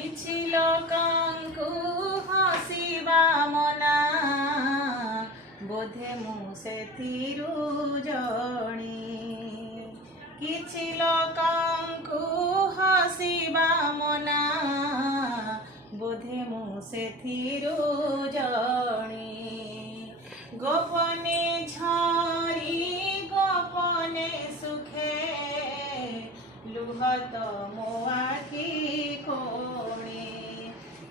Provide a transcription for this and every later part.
किछि लोकंकु हसिबा मना बोधे मु सेथिरु जणी किछि लोकंकु हसिबा मना बोधे मु सेथिरु जणी गोपने झरी गोपने सुखे लुहत मो आखि कोणे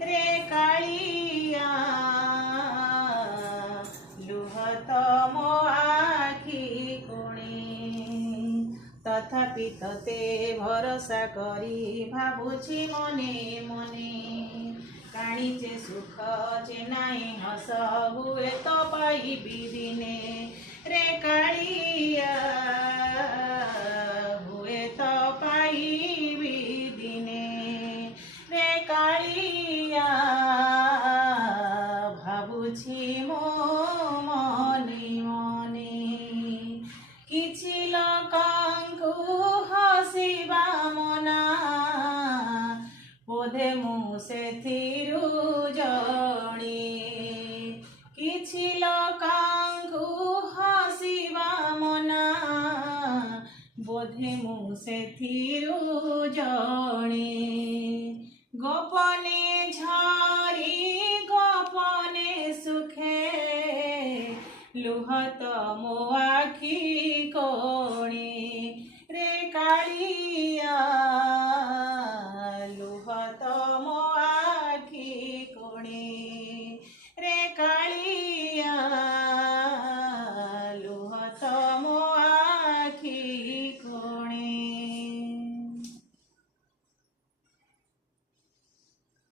रे कालिया लुहत मो आखि कोणे तथापि तते भरोसा करी भाबुछि मने मने काणीचे सुख जे नाही हस हुए तो पाइबी दिने रे कालिया हुए तो पाइबी दिने रे कालिया भाबुछि मो मने मने किछि लोकंकु हसिबा मना बोधे मु सेथिरु जणी किछि लोकंकु हसिबा मना बोधे मु सेथिरु जणी गोपने झरी गोपने सुखे लुहत मो आखि को